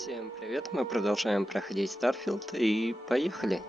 Всем привет, мы продолжаем проходить Starfield и поехали.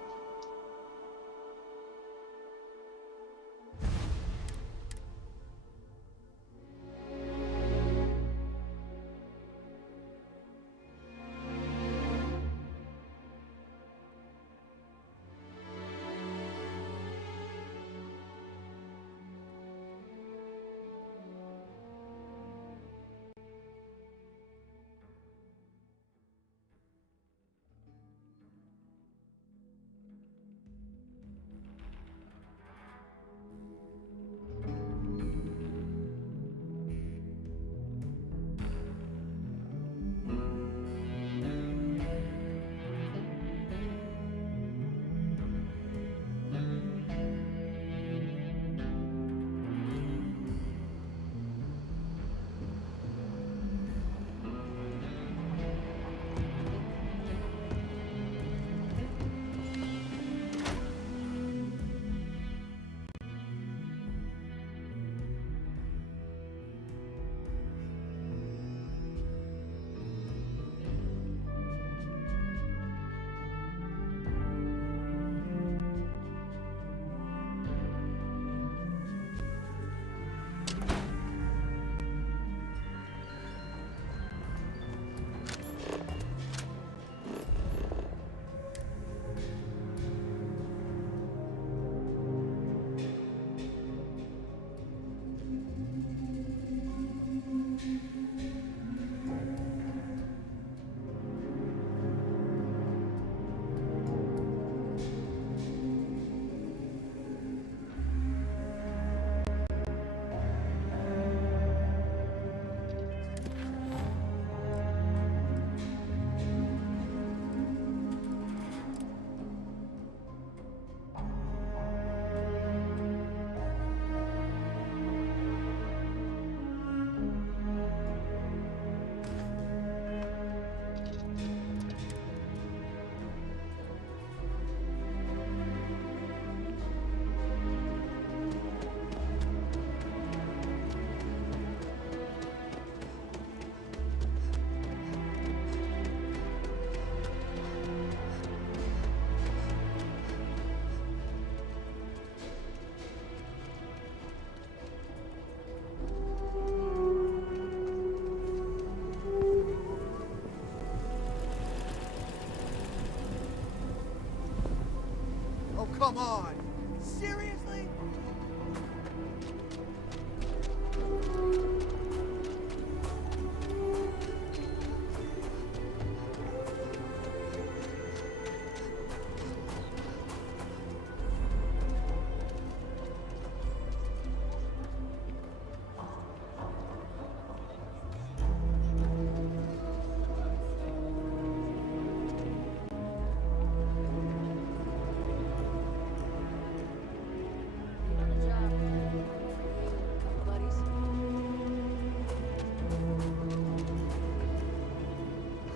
Oh, come on! Seriously?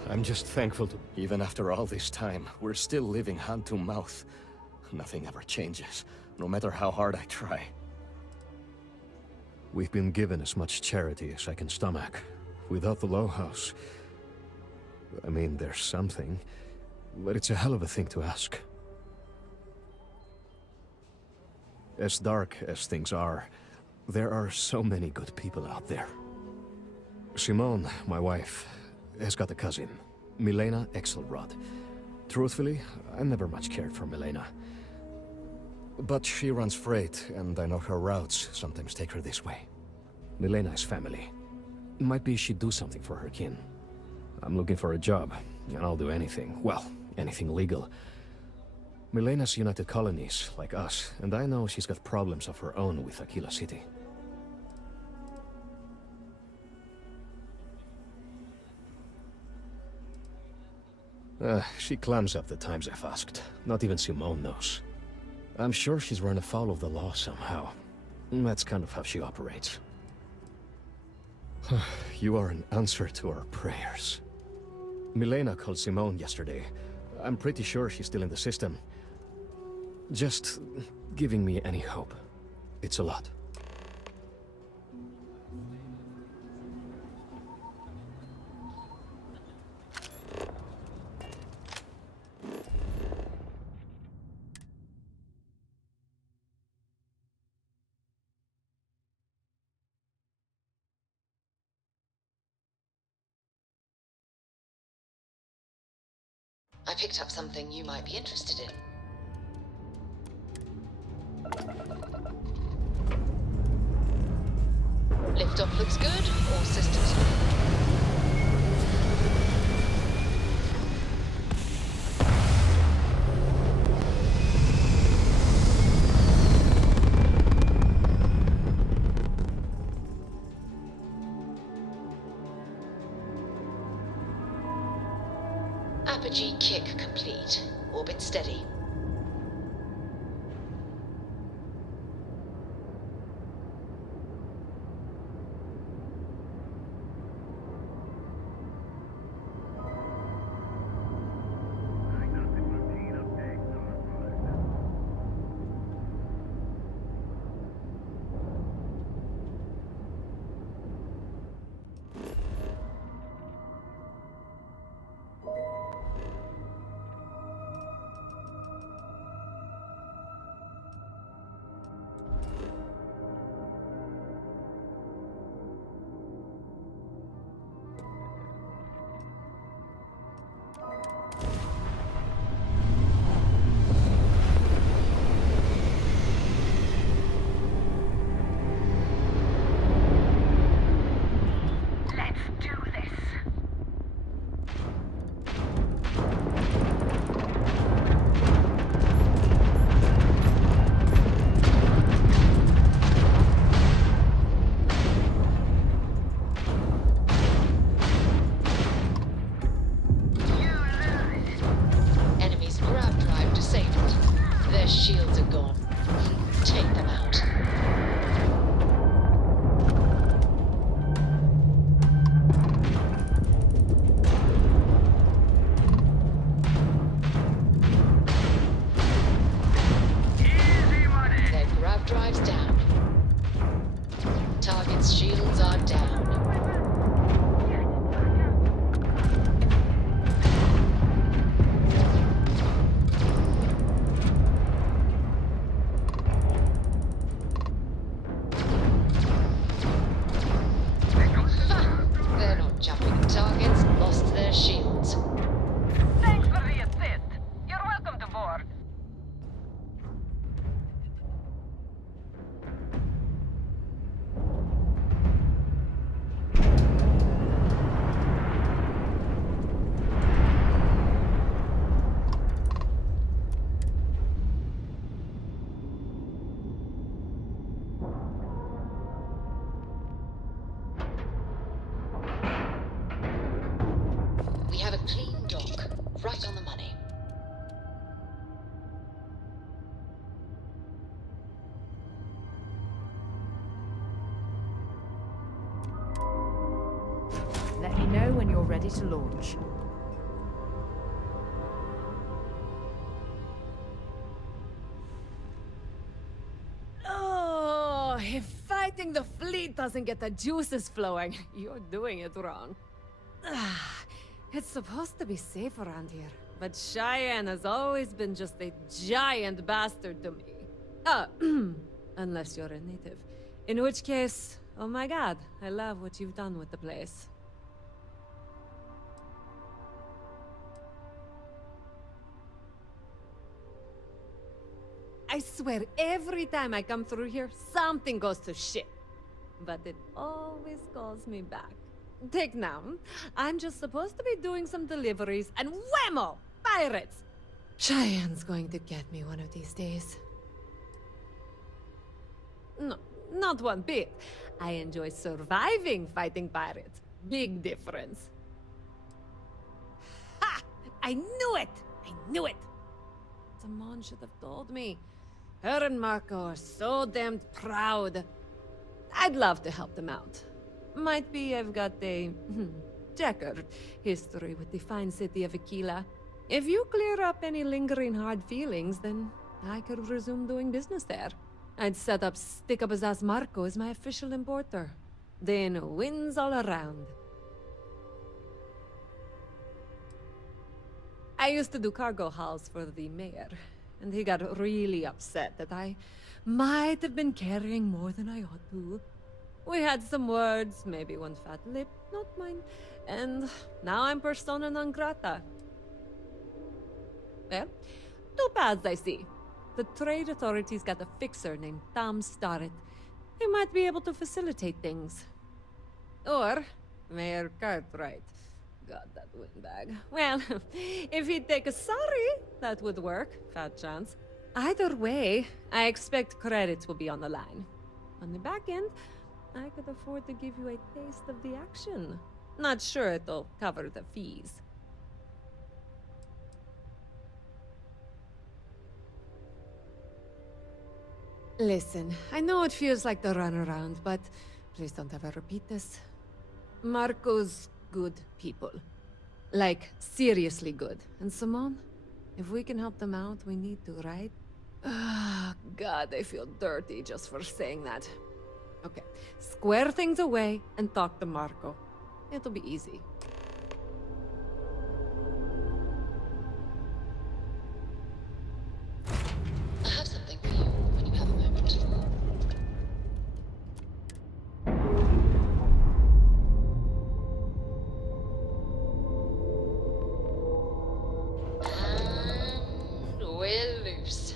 I'm just thankful to... Even after all this time, we're still living hand to mouth. Nothing ever changes, no matter how hard I try. We've been given as much charity as I can stomach. Without the Low House... I mean, there's something, but it's a hell of a thing to ask. As dark as things are, there are so many good people out there. Simone, my wife, has got a cousin, Milena Exelrod. Truthfully, I never much cared for Milena. But she runs freight, and I know her routes sometimes take her this way. Milena is family. Might be she'd do something for her kin. I'm looking for a job, and I'll do anything. Well, anything legal. Milena's United Colonies, like us, and I know she's got problems of her own with Aquila City. She clams up the times I've asked. Not even Simone knows. I'm sure she's run afoul of the law somehow. That's kind of how she operates. You are an answer to our prayers. Milena called Simone yesterday. I'm pretty sure she's still in the system. Just giving me any hope. It's a lot. I picked up something you might be interested in. Liftoff looks good. All systems go. Apogee kick complete. Orbit steady. Their shields are gone. Take them out. Easy money. Their grav drives down. Target's shields are down. Targets lost their shields. Thanks for the assist. You're welcome to board. We have a clean dock, right on the money. Let me know when you're ready to launch. Oh, if fighting the fleet doesn't get the juices flowing, you're doing it wrong. It's supposed to be safe around here, but Cheyenne has always been just a giant bastard to me. Unless you're a native. In which case, oh my god, I love what you've done with the place. I swear, every time I come through here, something goes to shit. But it always calls me back. Take now. I'm just supposed to be doing some deliveries, and whammo! Pirates! Cheyenne's going to get me one of these days. No, not one bit. I enjoy surviving fighting pirates. Big difference. Ha! I knew it! I knew it! Simone should have told me. Her and Marco are so damned proud. I'd love to help them out. Might be I've got a checkered history with the fine city of Aquila. If you clear up any lingering hard feelings, then I could resume doing business there. I'd set up Stick-Up-His-Ass Marco as my official importer. Then wins all around. I used to do cargo hauls for the mayor, and he got really upset that I might have been carrying more than I ought to. We had some words, maybe one fat lip, not mine, and now I'm persona non grata. Well, two paths I see. The trade authorities got a fixer named Tom Starrett. He might be able to facilitate things. Or Mayor Cartwright. God, that windbag. Well, if he'd take a sorry, that would work. Fat chance. Either way, I expect credits will be on the line. On the back end, I could afford to give you a taste of the action. Not sure it'll cover the fees. Listen, I know it feels like the runaround, but please don't ever repeat this. Marco's good people. Like, seriously good. And Simone, if we can help them out, we need to, right? Ah, God, I feel dirty just for saying that. Okay, square things away and talk to Marco. It'll be easy. I have something for you when you have a moment. And we're loose.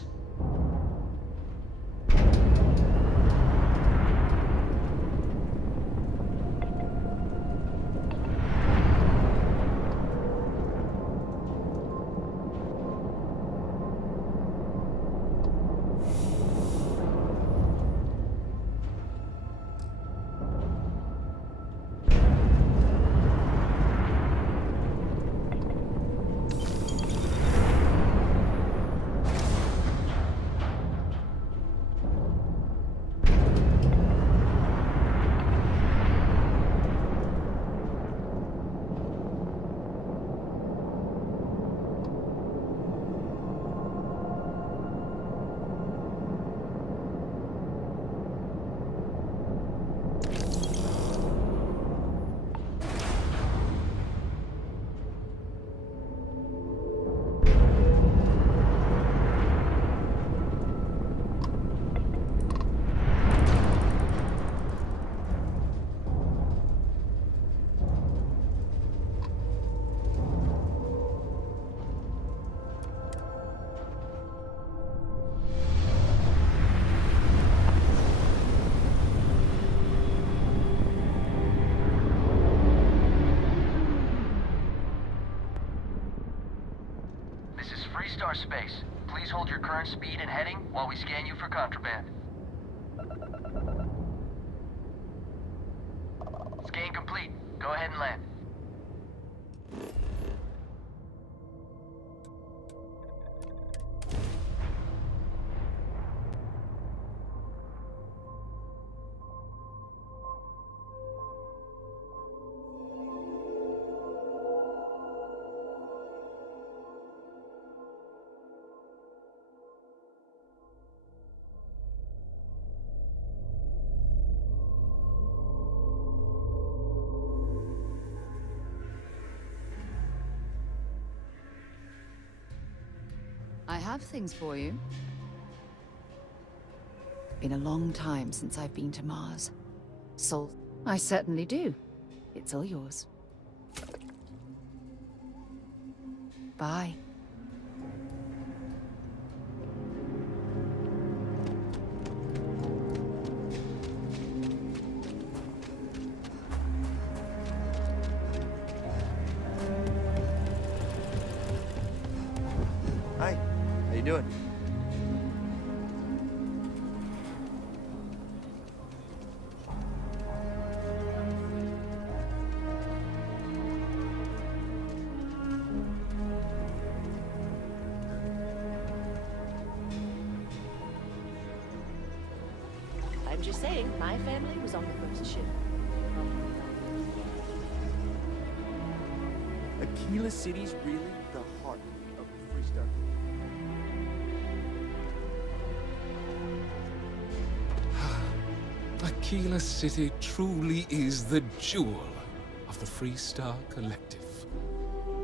Star Space. Please hold your current speed and heading while we scan you for contraband. Scan complete. Go ahead and land. I have things for you. Been a long time since I've been to Mars. Sol, I certainly do. It's all yours. Bye. Hi, how you doing? I'm just saying, my family was on the first ship. Aquila City's really the heartbeat of Freestar. Aquila City truly is the jewel of the Freestar Collective.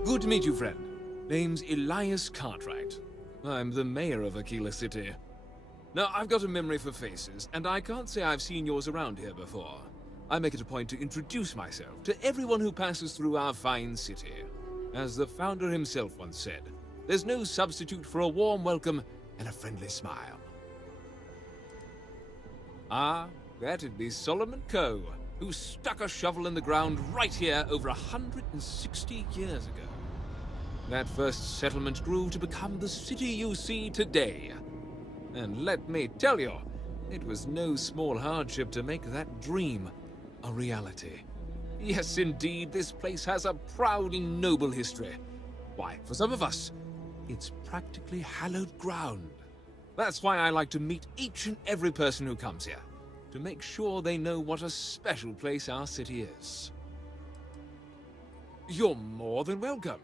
Good to meet you, friend. Name's Elias Cartwright. I'm the mayor of Aquila City. Now, I've got a memory for faces, and I can't say I've seen yours around here before. I make it a point to introduce myself to everyone who passes through our fine city. As the founder himself once said, There's no substitute for a warm welcome and a friendly smile. Ah, that'd be Solomon Coe, who stuck a shovel in the ground right here over 160 years ago. That first settlement grew to become the city you see today. And let me tell you, it was no small hardship to make that dream a reality. Yes, indeed, this place has a proud and noble history. Why, for some of us, it's practically hallowed ground. That's why I like to meet each and every person who comes here, to make sure they know what a special place our city is. You're more than welcome.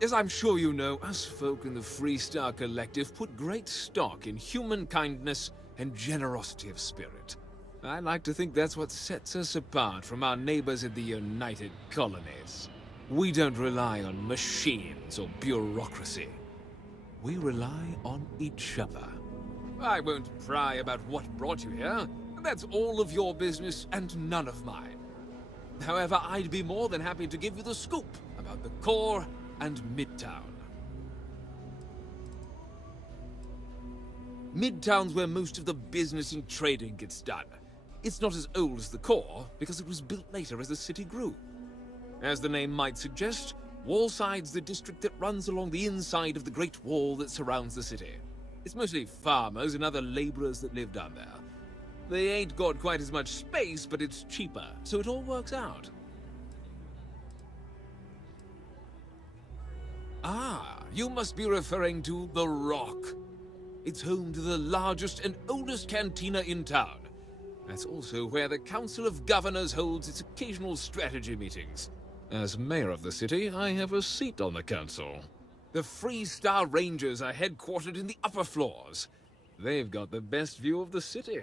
As I'm sure you know, us folk in the Free Star Collective put great stock in human kindness and generosity of spirit. I like to think that's what sets us apart from our neighbors in the United Colonies. We don't rely on machines or bureaucracy. We rely on each other. I won't pry about what brought you here. That's all of your business and none of mine. However, I'd be more than happy to give you the scoop about the core and Midtown. Midtown's where most of the business and trading gets done. It's not as old as the core, because it was built later as the city grew. As the name might suggest, Wallside's the district that runs along the inside of the Great Wall that surrounds the city. It's mostly farmers and other laborers that live down there. They ain't got quite as much space, but it's cheaper, so it all works out. Ah, you must be referring to The Rock. It's home to the largest and oldest cantina in town. That's also where the Council of Governors holds its occasional strategy meetings. As mayor of the city, I have a seat on the council. The Free Star Rangers are headquartered in the upper floors. They've got the best view of the city.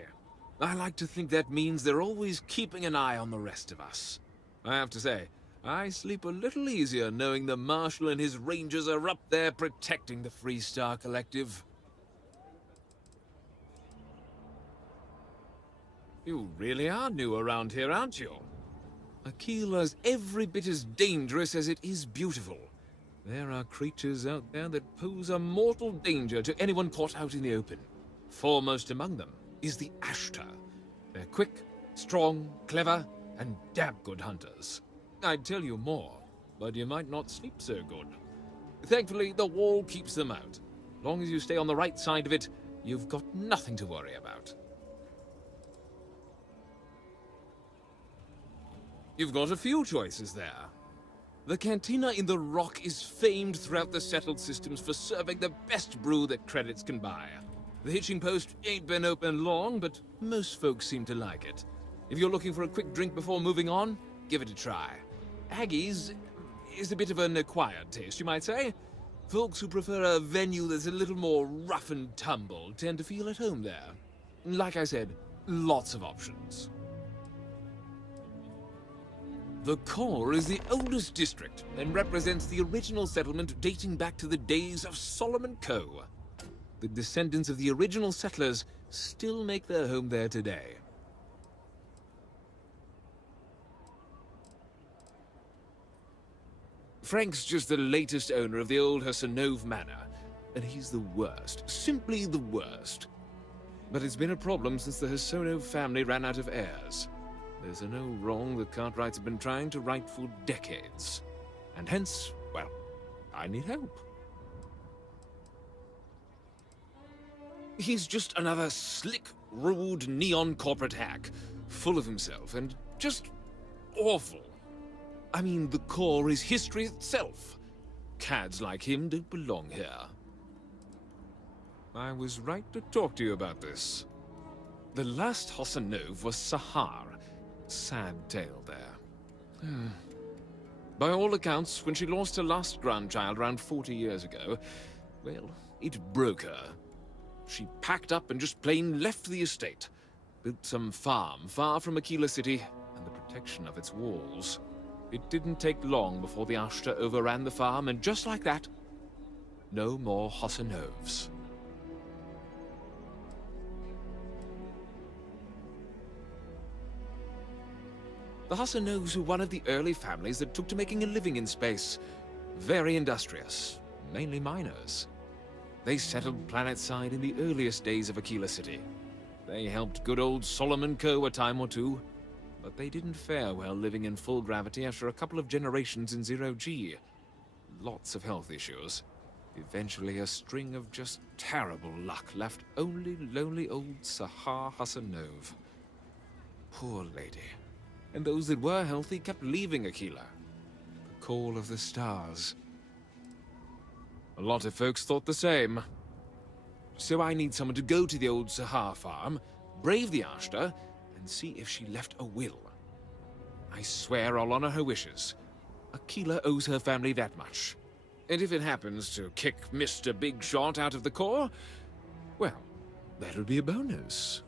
I like to think that means they're always keeping an eye on the rest of us. I have to say, I sleep a little easier knowing the Marshal and his Rangers are up there protecting the Free Star Collective. You really are new around here, aren't you? Aquila's every bit as dangerous as it is beautiful. There are creatures out there that pose a mortal danger to anyone caught out in the open. Foremost among them is the Ashtar. They're quick, strong, clever, and damn good hunters. I'd tell you more, but you might not sleep so good. Thankfully, the wall keeps them out. As long as you stay on the right side of it, you've got nothing to worry about. You've got a few choices there. The cantina in the Rock is famed throughout the settled systems for serving the best brew that credits can buy. The hitching post ain't been open long, but most folks seem to like it. If you're looking for a quick drink before moving on, give it a try. Haggis is a bit of an acquired taste, you might say. Folks who prefer a venue that's a little more rough and tumble tend to feel at home there. Like I said, lots of options. The core is the oldest district and represents the original settlement dating back to the days of Solomon Coe. The descendants of the original settlers still make their home there today. Frank's just the latest owner of the old Hassanove Manor, and he's the worst, simply the worst. But it's been a problem since the Hassanove family ran out of heirs. There's a no wrong the Cartwrights have been trying to right for decades. And hence, well, I need help. He's just another slick, rude, neon corporate hack, full of himself and just awful. I mean, the core is history itself. Cads like him don't belong here. I was right to talk to you about this. The last Hassanove was Sahar. Sad tale there. By all accounts, when she lost her last grandchild around 40 years ago, well, it broke her. She packed up and just plain left the estate. Built some farm far from Aquila City and the protection of its walls. It didn't take long before the Ashtar overran the farm, and just like that, no more Hassanoves. The Hassanoves were one of the early families that took to making a living in space. Very industrious. mainly miners. They settled planetside in the earliest days of Aquila City. They helped good old Solomon Coe a time or two, but they didn't fare well living in full gravity after a couple of generations in zero-G. Lots of health issues. Eventually, a string of just terrible luck left only lonely old Sahar Hassanov. Poor lady. And those that were healthy kept leaving Aquila. The call of the stars. A lot of folks thought the same. So I need someone to go to the old Sahar farm, brave the Ashta, and see if she left a will. I swear I'll honor her wishes. Aquila owes her family that much. And if it happens to kick Mr. Big Shot out of the Corps, well, that'll be a bonus.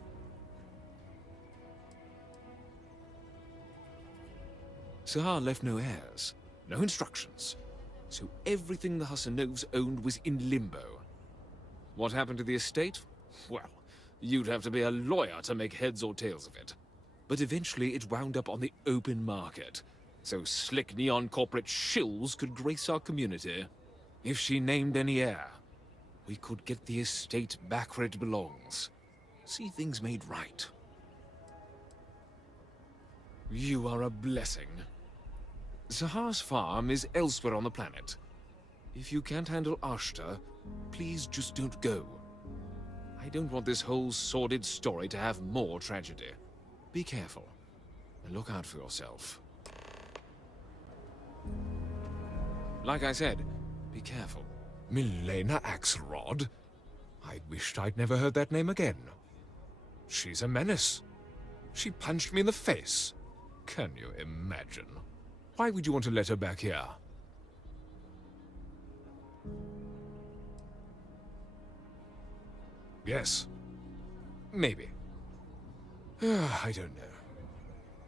Sahar left no heirs, no instructions, so everything the Hassanovs owned was in limbo. What happened to the estate? Well, you'd have to be a lawyer to make heads or tails of it. But eventually it wound up on the open market, so slick neon corporate shills could grace our community. If she named any heir, we could get the estate back where it belongs. See things made right. You are a blessing. Sahar's farm is elsewhere on the planet. If you can't handle Ashta, please just don't go. I don't want this whole sordid story to have more tragedy. Be careful, and look out for yourself. Like I said, be careful. Milena Axelrod? I wished I'd never heard that name again. She's a menace. She punched me in the face. Can you imagine? Why would you want to let her back here? Yes. Maybe. I don't know.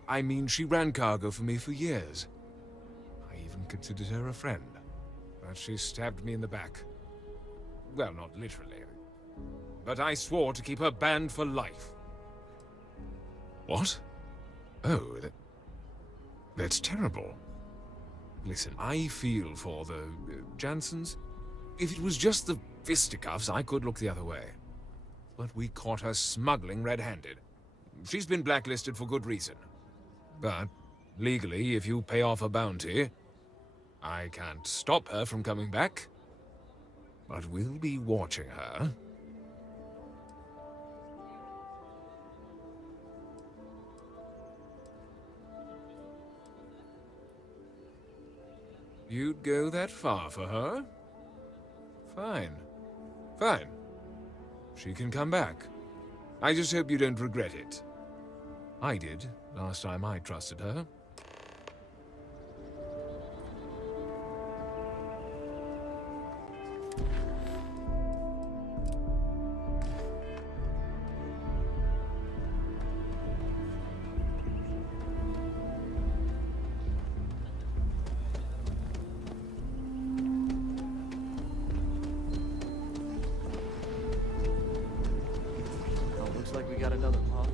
I mean, she ran cargo for me for years. I even considered her a friend. But she stabbed me in the back. Well, not literally. But I swore to keep her banned for life. What? Oh, that's terrible. Listen, I feel for the Jansons. If it was just the fisticuffs, I could look the other way. But we caught her smuggling red-handed. She's been blacklisted for good reason. But, legally, if you pay off a bounty, I can't stop her from coming back. But we'll be watching her. You'd go that far for her? Fine. Fine. She can come back. I just hope you don't regret it. I did, last time I trusted her. Looks like we got another pop.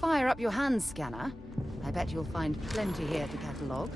Fire up your hand scanner. I bet you'll find plenty here to catalogue.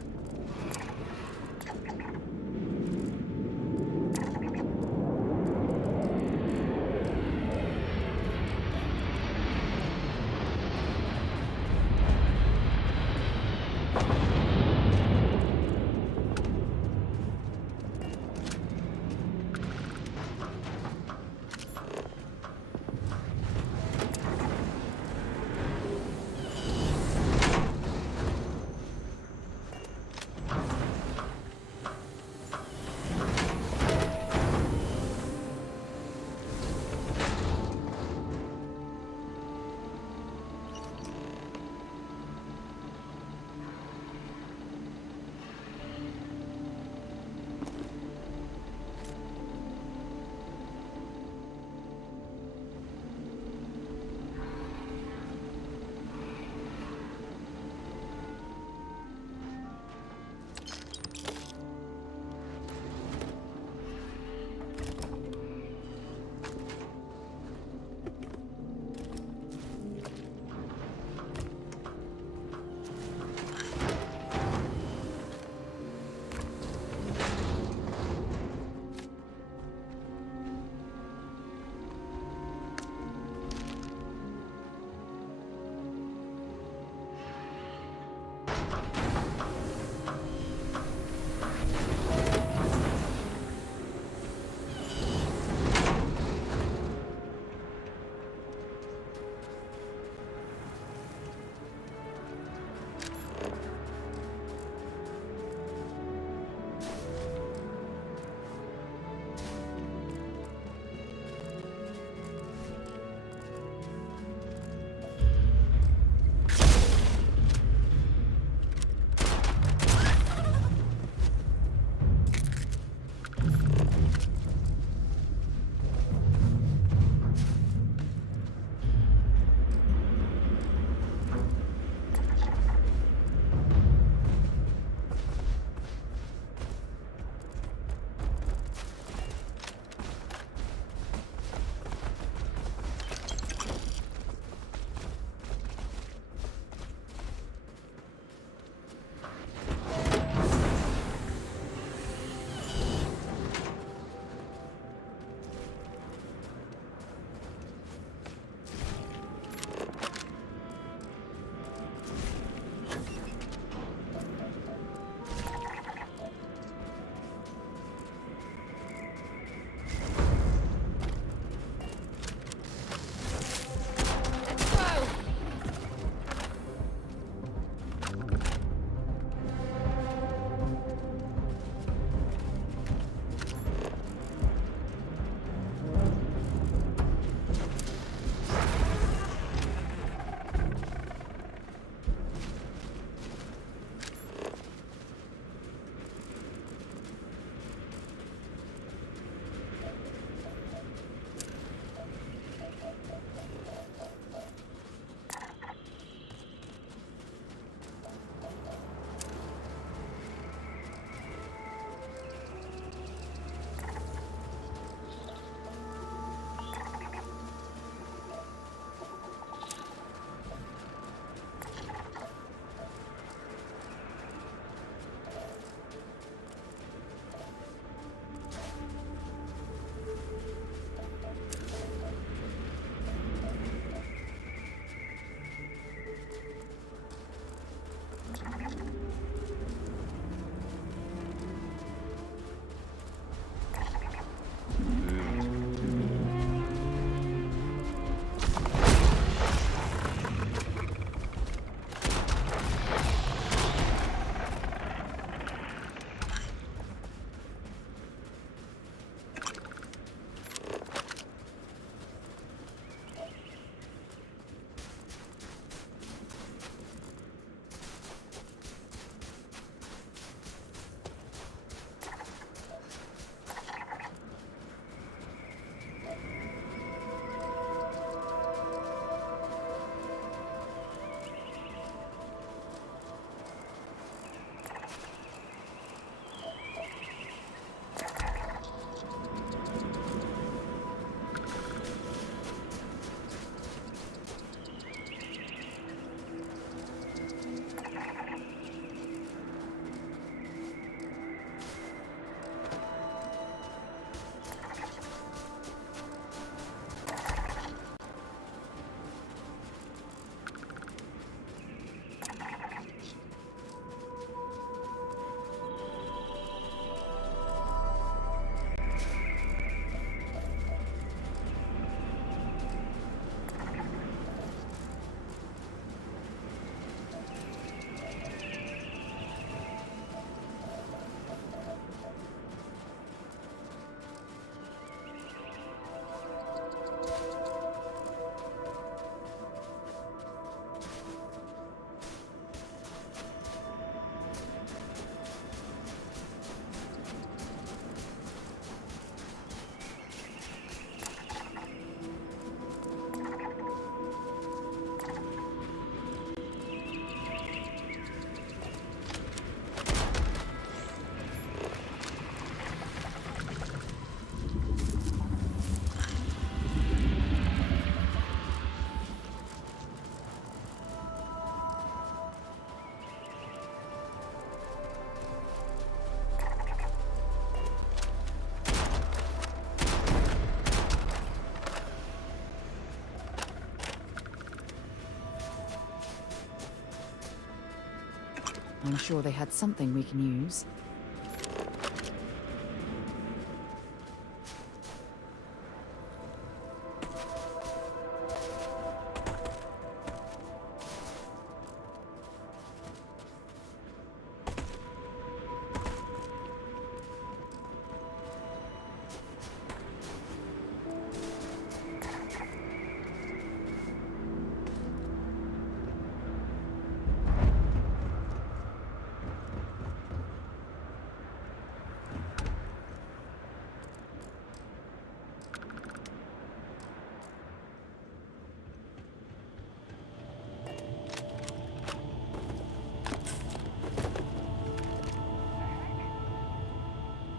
I'm sure they had something we can use.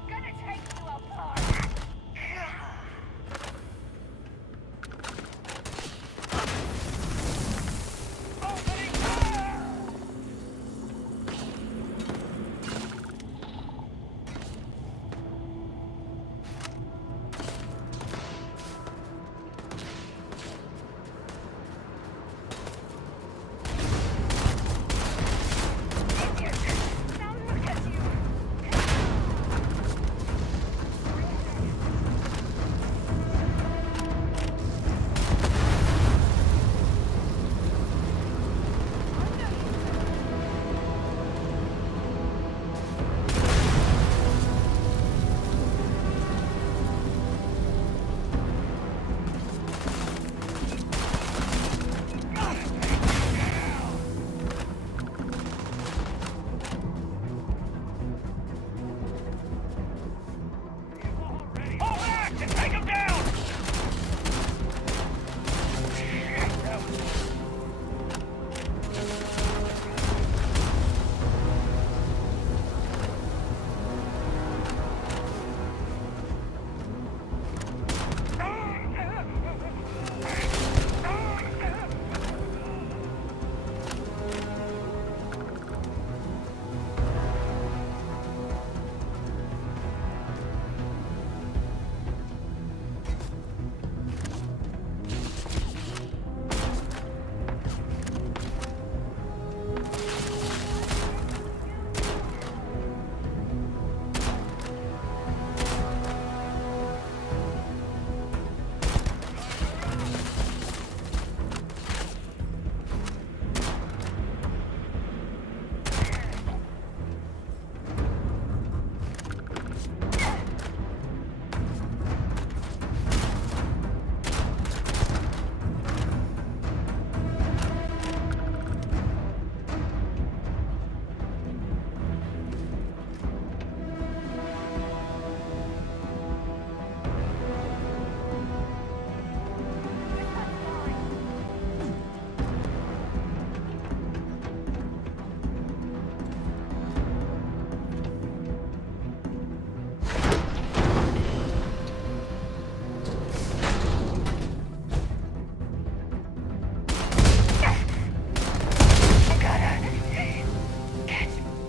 Gonna take you apart. Opening fire! Now look at you. Fall back and take him down!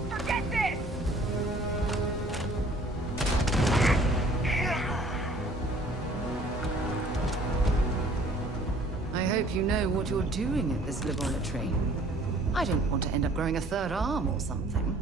Forget this! I hope you know what you're doing at this laboratory. I don't want to end up growing a third arm or something.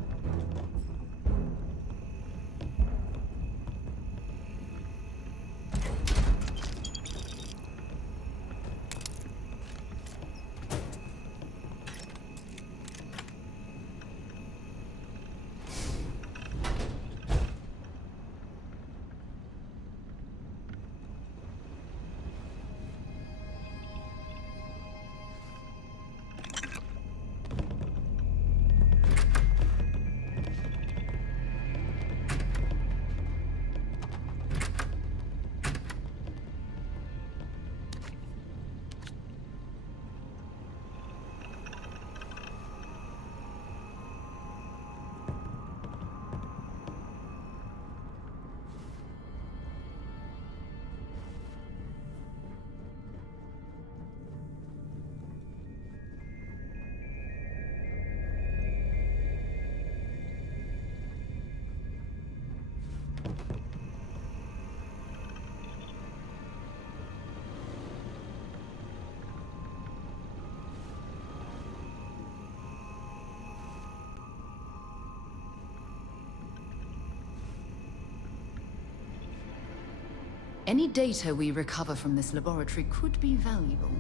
Any data we recover from this laboratory could be valuable,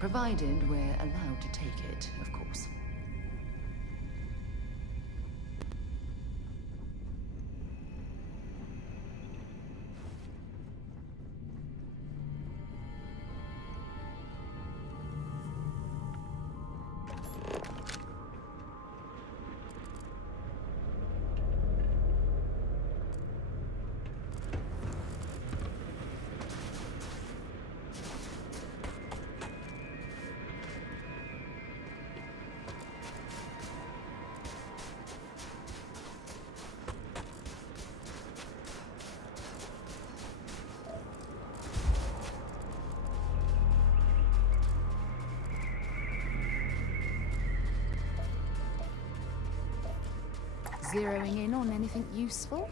provided we're allowed to take it, of course. Zeroing in on anything useful?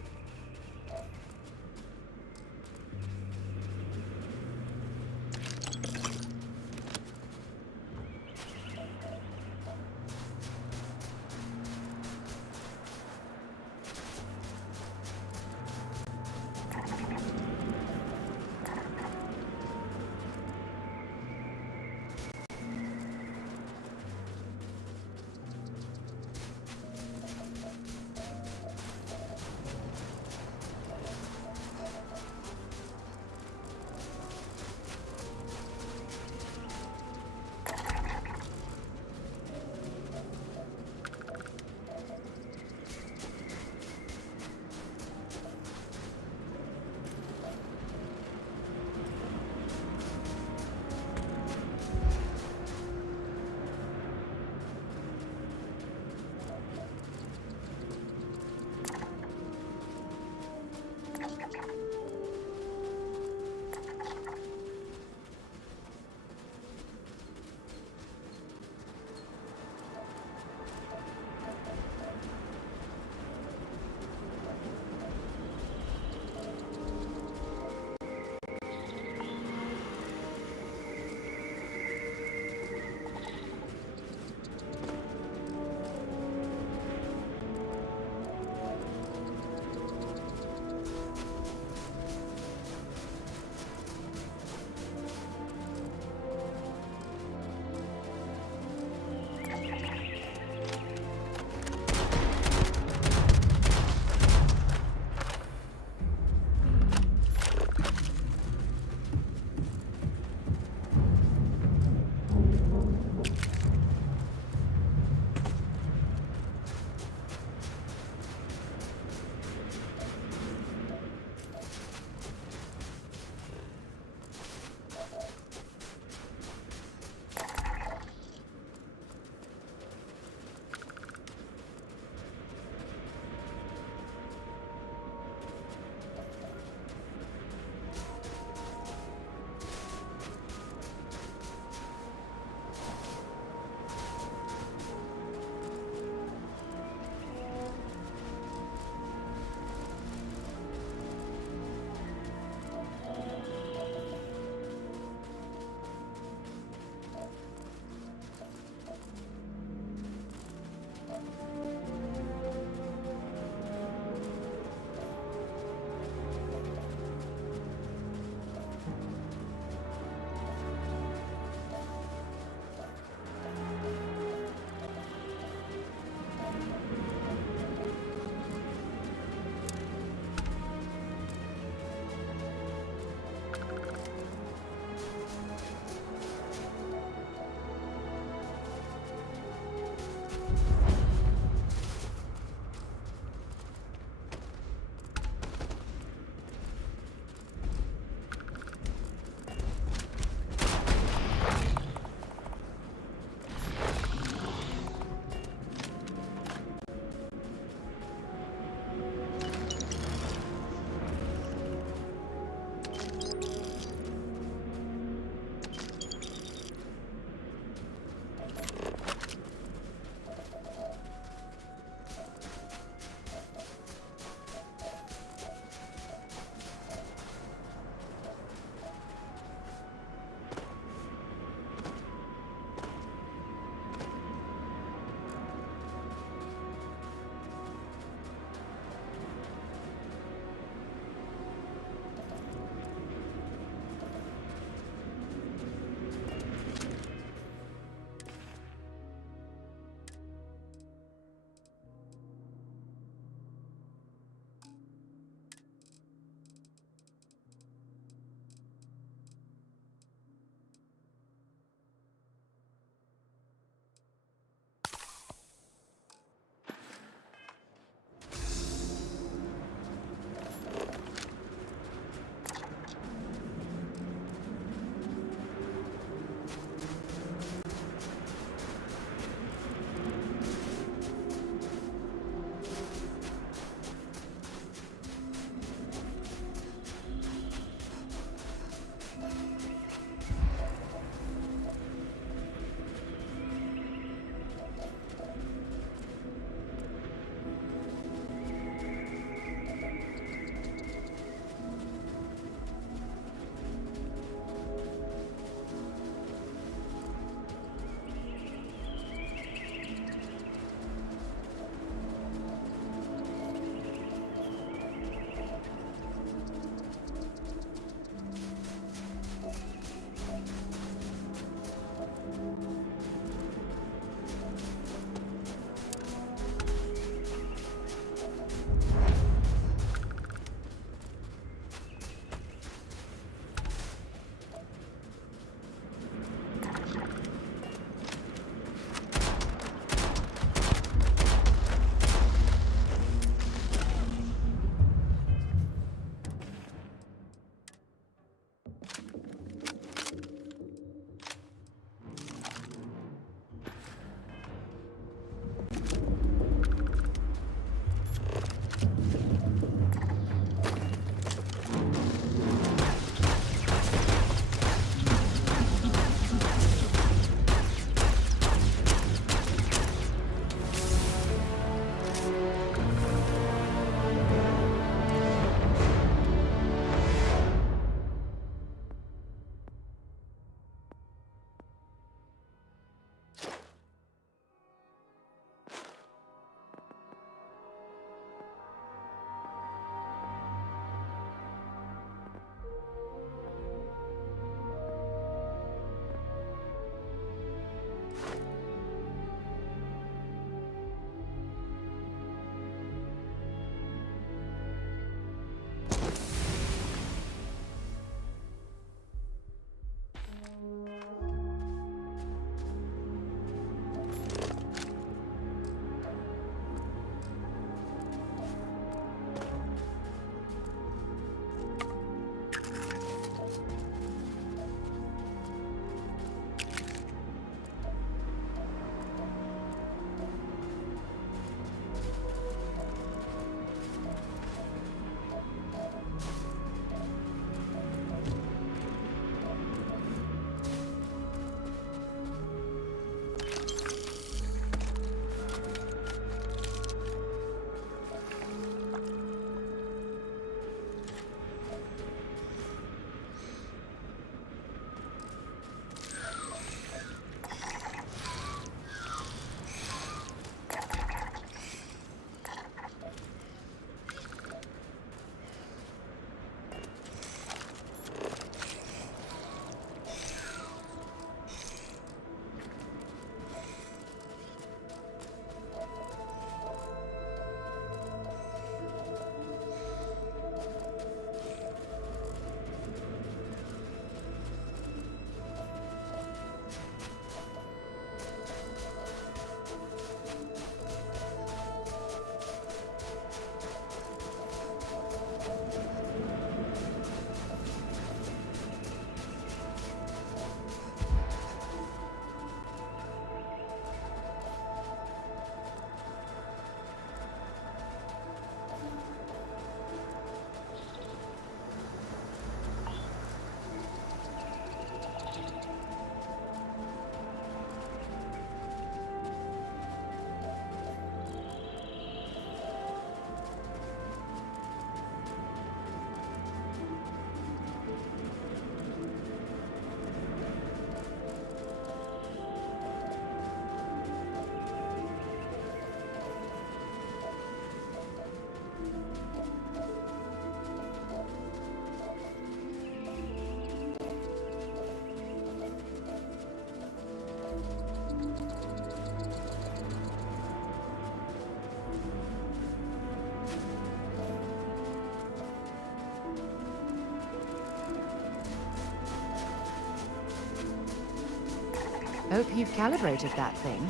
hope you've calibrated that thing.